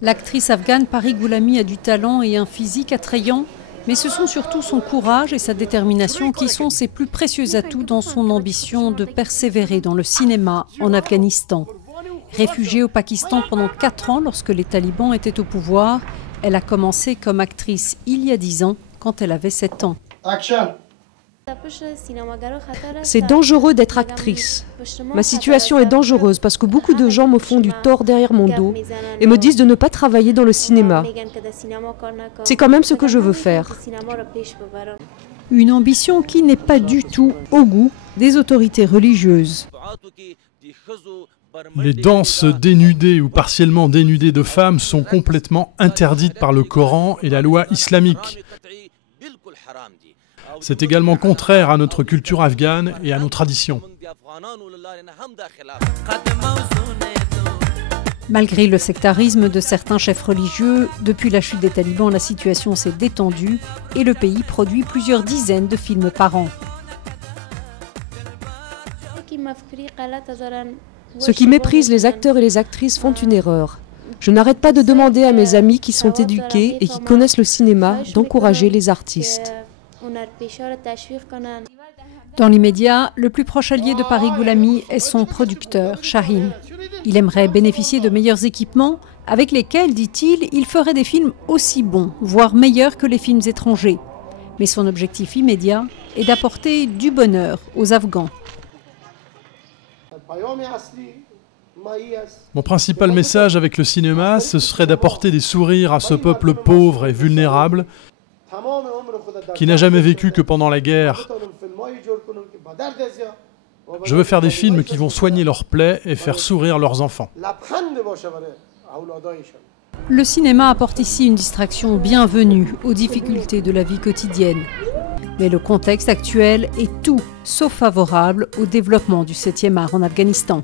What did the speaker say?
L'actrice afghane Pari Ghoulami a du talent et un physique attrayant, mais ce sont surtout son courage et sa détermination qui sont ses plus précieux atouts dans son ambition de persévérer dans le cinéma en Afghanistan. Réfugiée au Pakistan pendant 4 ans lorsque les talibans étaient au pouvoir, elle a commencé comme actrice il y a 10 ans, quand elle avait 7 ans. C'est dangereux d'être actrice. Ma situation est dangereuse parce que beaucoup de gens me font du tort derrière mon dos et me disent de ne pas travailler dans le cinéma. C'est quand même ce que je veux faire. Une ambition qui n'est pas du tout au goût des autorités religieuses. Les danses dénudées ou partiellement dénudées de femmes sont complètement interdites par le Coran et la loi islamique. C'est également contraire à notre culture afghane et à nos traditions. Malgré le sectarisme de certains chefs religieux, depuis la chute des talibans, la situation s'est détendue et le pays produit plusieurs dizaines de films par an. Ceux qui méprisent les acteurs et les actrices font une erreur. Je n'arrête pas de demander à mes amis qui sont éduqués et qui connaissent le cinéma d'encourager les artistes. Dans l'immédiat, le plus proche allié de Pari Ghoulami est son producteur, Shahin. Il aimerait bénéficier de meilleurs équipements avec lesquels, dit-il, il ferait des films aussi bons, voire meilleurs que les films étrangers. Mais son objectif immédiat est d'apporter du bonheur aux Afghans. Mon principal message avec le cinéma, ce serait d'apporter des sourires à ce peuple pauvre et vulnérable qui n'a jamais vécu que pendant la guerre. Je veux faire des films qui vont soigner leurs plaies et faire sourire leurs enfants. Le cinéma apporte ici une distraction bienvenue aux difficultés de la vie quotidienne. Mais le contexte actuel est tout sauf favorable au développement du 7e art en Afghanistan.